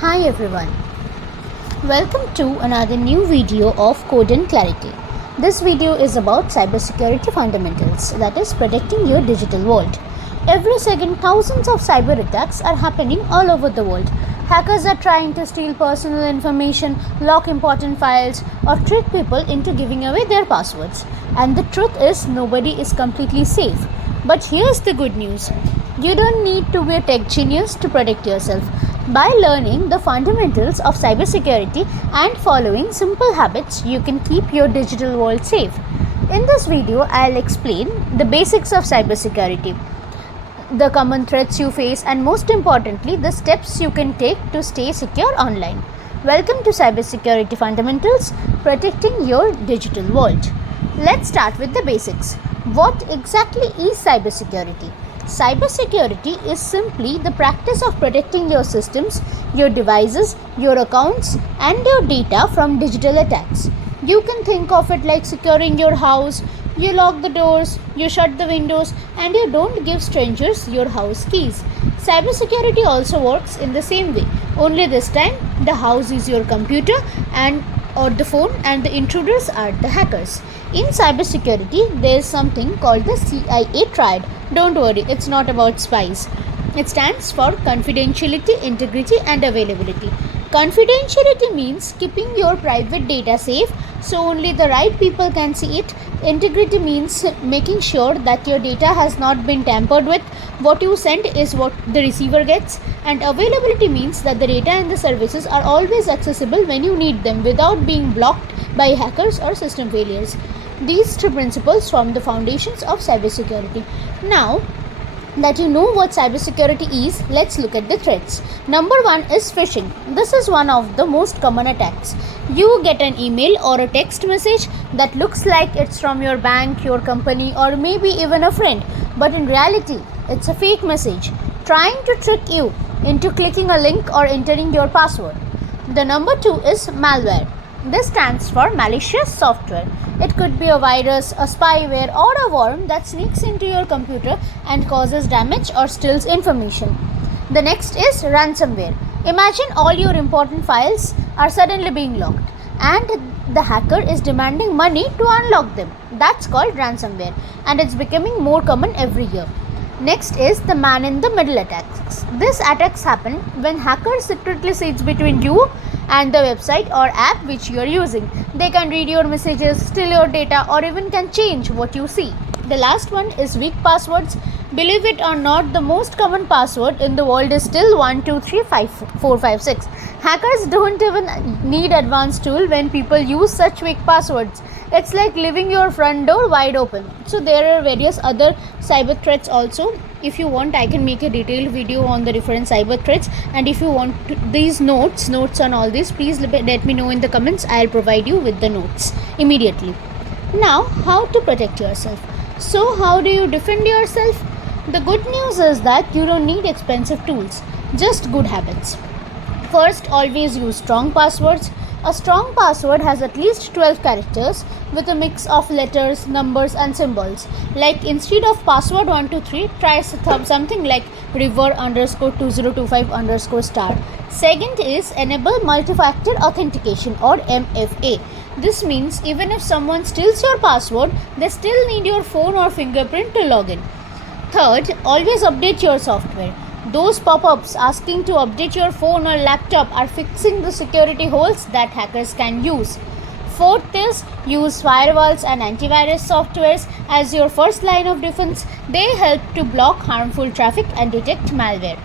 Hi everyone, welcome to another new video of Code and Clarity. This video is about cybersecurity fundamentals, that is protecting your digital world. Every second, thousands of cyber attacks are happening all over the world. Hackers are trying to steal personal information, lock important files, or trick people into giving away their passwords. And the truth is, nobody is completely safe. But here's the good news. You don't need to be a tech genius to protect yourself. By learning the fundamentals of cybersecurity and following simple habits, you can keep your digital world safe. In this video, I'll explain the basics of cybersecurity, the common threats you face, and most importantly, the steps you can take to stay secure online. Welcome to Cybersecurity Fundamentals, protecting your digital world. Let's start with the basics. What exactly is cybersecurity? Cybersecurity is simply the practice of protecting your systems, your devices, your accounts, and your data from digital attacks. You can think of it like securing your house. You lock the doors, you shut the windows, and you don't give strangers your house keys. Cybersecurity also works in the same way, only this time the house is your computer or the phone, and the intruders are the hackers. In cybersecurity, there is something called the CIA Triad. Don't worry, it's not about spies. It stands for confidentiality, integrity, and availability. Confidentiality means keeping your private data safe so only the right people can see it. Integrity means making sure that your data has not been tampered with. What you send is what the receiver gets. And availability means that the data and the services are always accessible when you need them without being blocked by hackers or system failures. These two principles form the foundations of cybersecurity. Now that you know what cybersecurity is, let's look at the threats. Number one is phishing. This is one of the most common attacks. You get an email or a text message that looks like it's from your bank, your company, or maybe even a friend, but in reality, it's a fake message trying to trick you into clicking a link or entering your password. The number two is malware. This stands for malicious software. It could be a virus, a spyware, or a worm that sneaks into your computer and causes damage or steals information. The next is ransomware. Imagine all your important files are suddenly being locked and the hacker is demanding money to unlock them. That's called ransomware, and it's becoming more common every year. Next is the man-in-the-middle attacks. These attacks happen when hackers secretly sits between you and the website or app which you are using. They can read your messages, steal your data, or even can change what you see. The last one is weak passwords. Believe it or not, the most common password in the world is still 123456. Hackers don't even need advanced tool when people use such weak passwords. It's like leaving your front door wide open. So there are various other cyber threats also. If you want, I can make a detailed video on the different cyber threats, and if you want these notes on all this, please let me know in the comments. I'll provide you with the notes immediately. Now, how to protect yourself? So how do you defend yourself? The good news is that you don't need expensive tools, just good habits. First, always use strong passwords. A strong password has at least 12 characters with a mix of letters, numbers, and symbols. Like instead of password 123, try something like river_2025_*. Second is enable multi-factor authentication or MFA. This means even if someone steals your password, they still need your phone or fingerprint to log in. Third, always update your software. Those pop-ups asking to update your phone or laptop are fixing the security holes that hackers can use. Fourth is use firewalls and antivirus softwares as your first line of defense. They help to block harmful traffic and detect malware.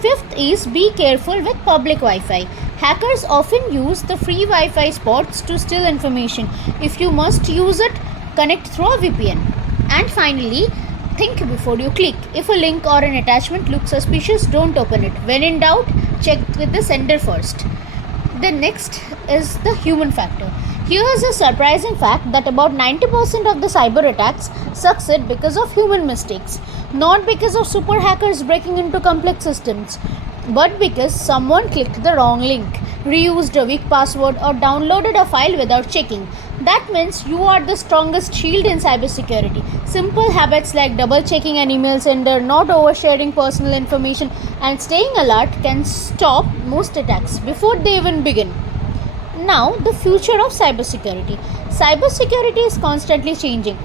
Fifth is be careful with public Wi-Fi. Hackers often use the free Wi-Fi spots to steal information. If you must use it, connect through a VPN. And finally, think before you click. If a link or an attachment looks suspicious, don't open it. When in doubt, check with the sender first. The next is the human factor. Here is a surprising fact that about 90% of the cyber attacks succeed because of human mistakes. Not because of super hackers breaking into complex systems, but because someone clicked the wrong link, reused a weak password, or downloaded a file without checking. That means you are the strongest shield in cybersecurity. Simple habits like double checking an email sender, not oversharing personal information, and staying alert can stop most attacks before they even begin. Now, the future of cybersecurity. Cybersecurity is constantly changing.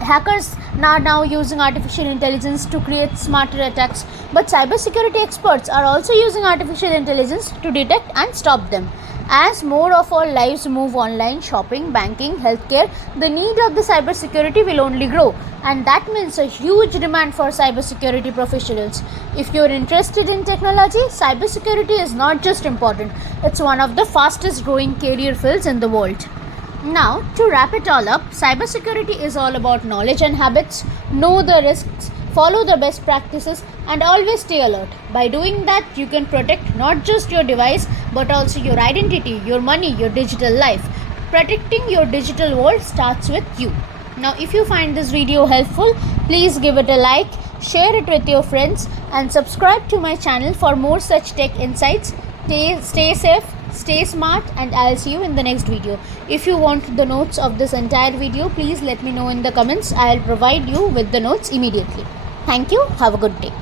Hackers are now using artificial intelligence to create smarter attacks, but cybersecurity experts are also using artificial intelligence to detect and stop them. As more of our lives move online, shopping, banking, healthcare, the need of the cybersecurity will only grow, and that means a huge demand for cybersecurity professionals. If you're interested in technology, cybersecurity is not just important, it's one of the fastest growing career fields in the world. Now, to wrap it all up, cybersecurity is all about knowledge and habits. Know the risks, follow the best practices, and always stay alert. By doing that, you can protect not just your device but also your identity, your money, your digital life. Protecting your digital world starts with you. Now, if you find this video helpful, please give it a like, share it with your friends, and subscribe to my channel for more such tech insights. Stay safe, stay smart, and I'll see you in the next video. If you want the notes of this entire video, please let me know in the comments. I'll provide you with the notes immediately. Thank you. Have a good day.